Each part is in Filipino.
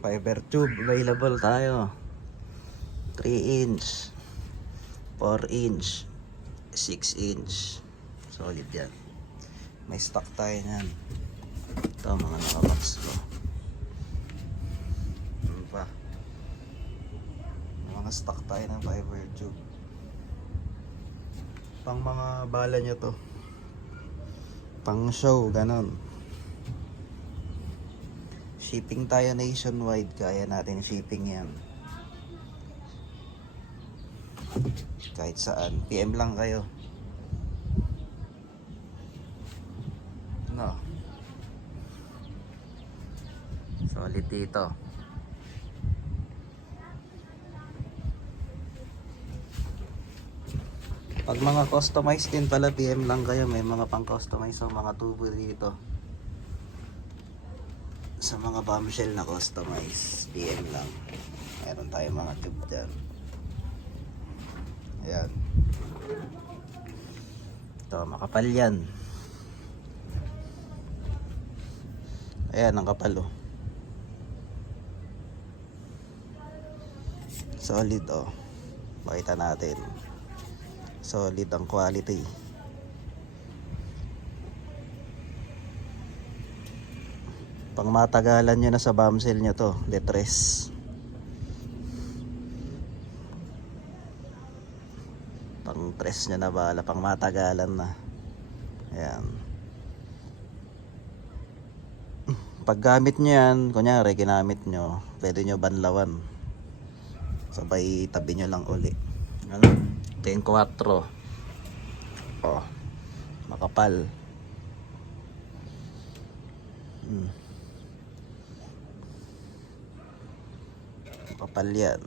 Fiber tube available tayo. 3 inch, 4 inch, 6 inch. Solid yan. May stock tayo yan. Ito mga nakabox ko. Ano pa? May mga stock tayo ng fiber tube. Pang mga bala nyo to. Pang show, ganon. Shipping tayo nationwide. Kaya natin shipping yan. Kahit saan. PM lang kayo. No. Solid dito. Pag mga customized din pala, PM lang kayo. May mga pang customize ng mga tubo dito. Sa mga bombshell na customize, PM lang. Meron tayong mga tube dyan. Ayan. Ito, makapal yan. Ayan, ang kapal oh. Solid oh. Makita natin. Solid ang quality. Pang matagalan nyo na sa bombshell nyo to, detress. Pang tres nyo na bala, pang matagalan na. Ayan. Pag gamit nyo yan, kunyari ginamit nyo, pwede nyo banlawan. Sabay tabi nyo lang uli. Ano? 10-4. Oh, makapal. Makapal yan.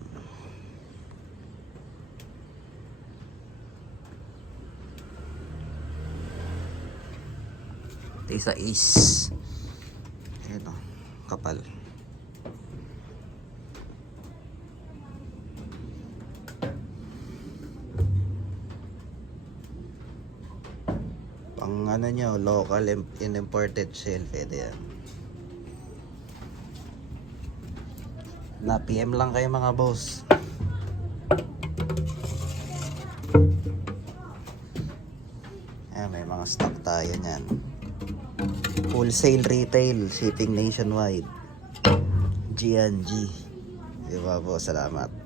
Ito isa is. Ayan o, kapal. Pang ano nyo, local and imported shell, pwede yan. Na PM lang kayo mga boss. Ayan, may mga stock tayo nyan. Wholesale, retail, shipping nationwide. G&G. Diba po, salamat.